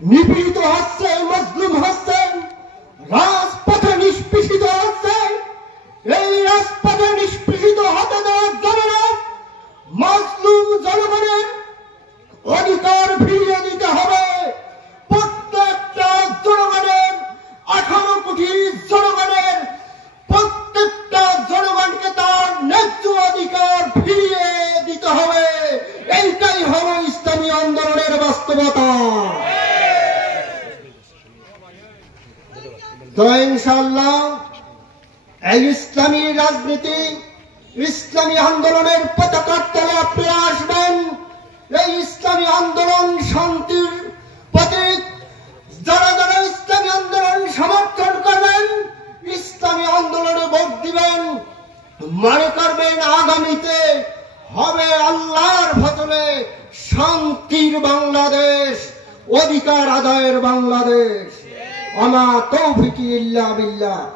নিপীড়িত হচ্ছে, মজলুম হচ্ছে, রাজপথে নিষ্পেষিত হচ্ছে। এই রাজপথে নিষ্পেষিত হতে দেওয়া যাবে না। মজলুম জনগণের অধিকার ফিরিয়ে দিতে হবে। প্রত্যেকটা জনগণের, 18 কোটি জনগণের প্রত্যেকটা জনগণকে তার ন্যায্য অধিকার ফিরিয়ে দিতে হবে। এইটাই হলো ইসলামী আন্দোলনের বাস্তবতা। তো ইনশাআল্লাহ এই ইসলামী রাজনীতি, ইসলামী আন্দোলনের পতাকার তলে আপনারা আসবেন। এই ইসলামী আন্দোলন শান্তির প্রতীক। যারা যারা ইসলামী আন্দোলন সমর্থন করবেন, ইসলামী আন্দোলনে ভোট দিবেন, মনে করবেন আগামীতে হবে আল্লাহর ফজলে শান্তির বাংলাদেশ, অধিকার আদায়ের বাংলাদেশ। আমা তৌফিকি ইল্লা বিল্লাহ।